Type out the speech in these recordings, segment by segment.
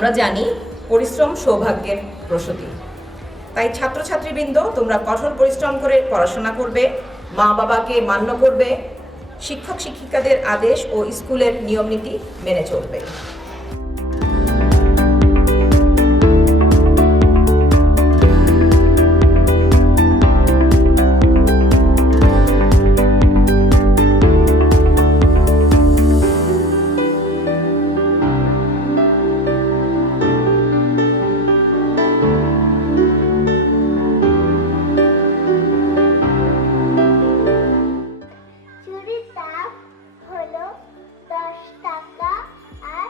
আমরা জানি পরিশ্রম সৌভাগ্যের প্রসূতি। তাই ছাত্রছাত্রীবৃন্দ, তোমরা কঠোর পরিশ্রম করে পড়াশোনা করবে, মা বাবাকে মান্য করবে, শিক্ষক শিক্ষিকাদের আদেশ ও স্কুলের নিয়মনীতি মেনে চলবে। চুরির দাম হলো 10 টাকা আর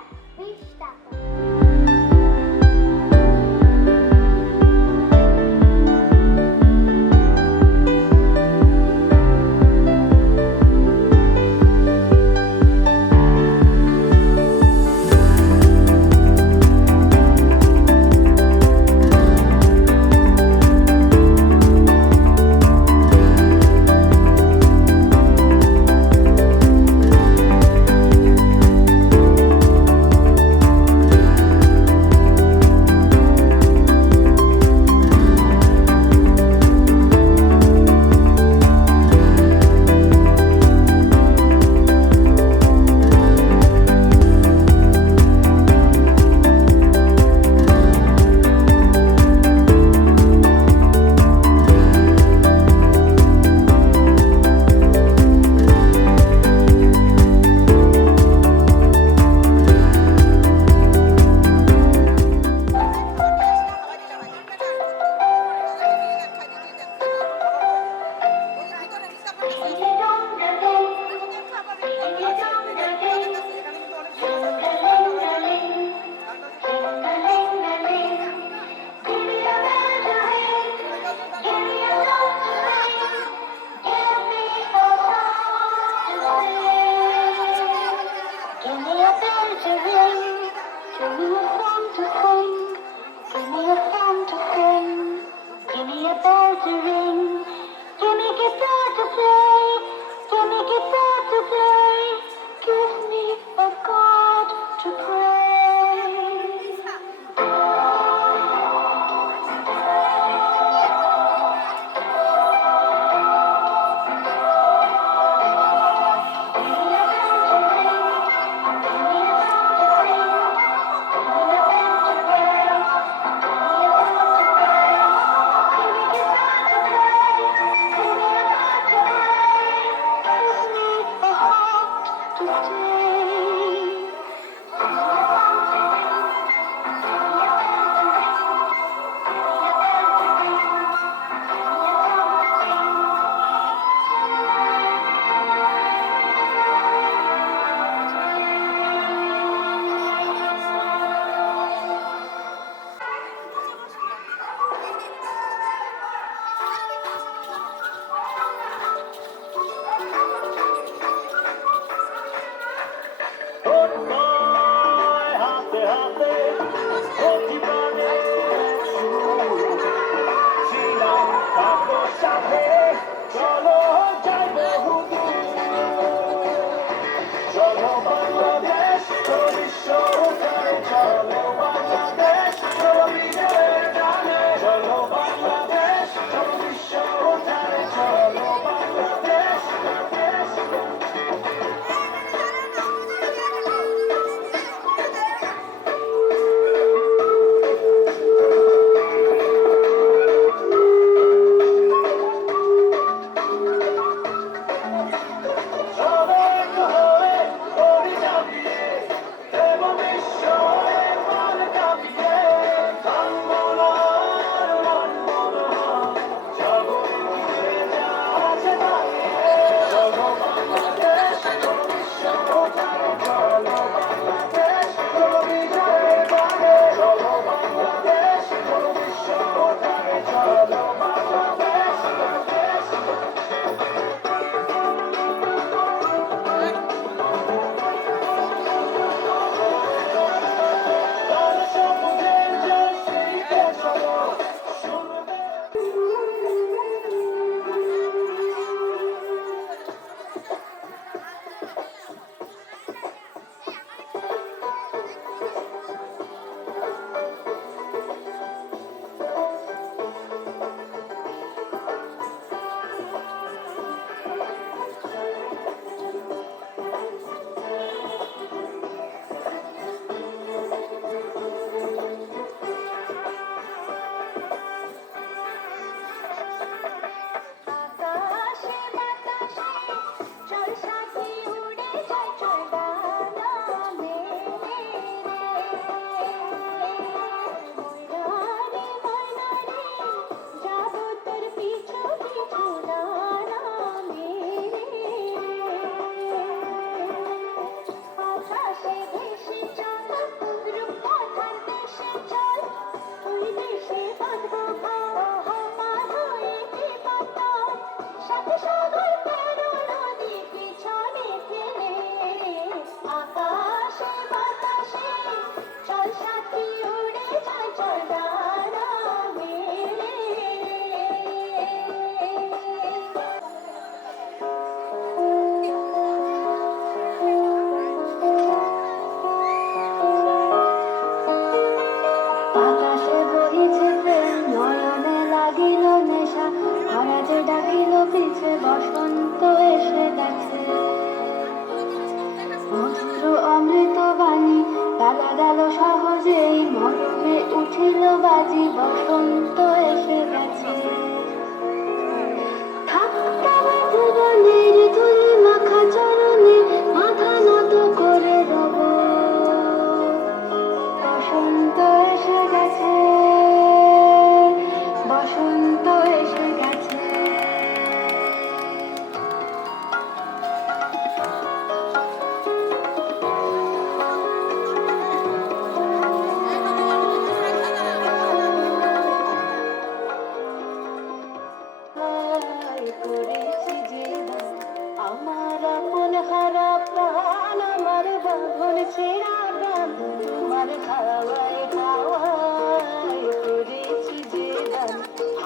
আমার আপন হারা প্রাণ, আমার বাঁধন ছেঁড়া গান, তোমার হাওয়ায় হাওয়ায় করেছি যে গান,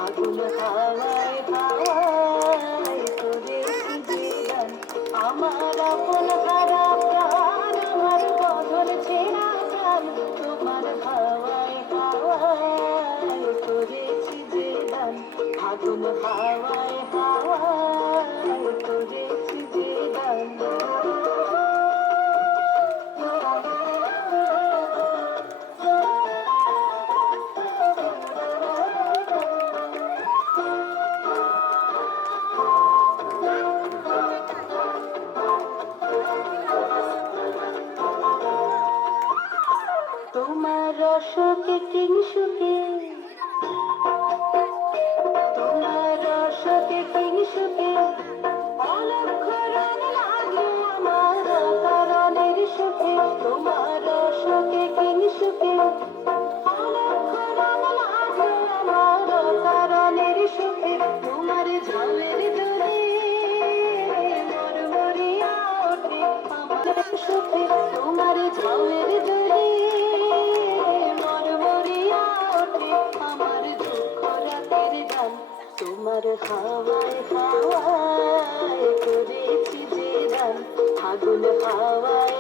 আগুন হাওয়ায় হাওয়ায় করেছি যে গান। আমার আপন হারা প্রাণ, আমার বাঁধন ছেঁড়া গান, তোমার হাওয়ায় হাওয়ায় করেছি যে গান, আগুন হাওয়ায় হাওয়ায় করেছি যে গান। তোমার রসকে কিংসুকে, তোমার রসকে কিংসুকে অলক্ষ রং লাগে আমার কারণের সুখে। তোমার রসকে কিংসুকে অলক্ষ রং লাগে আমার কারণের সুখে। তোমার ঝামের দোলে মরমরিয়া ওঠে আমার সুখে। তোমার ঝামের দোলে মরমরিয়া ওঠে আমার দুঃখ রাতের গান। তোমার হাওয়ায় হাওয়ায় করেছি যে গান, আগুন হাওয়ায়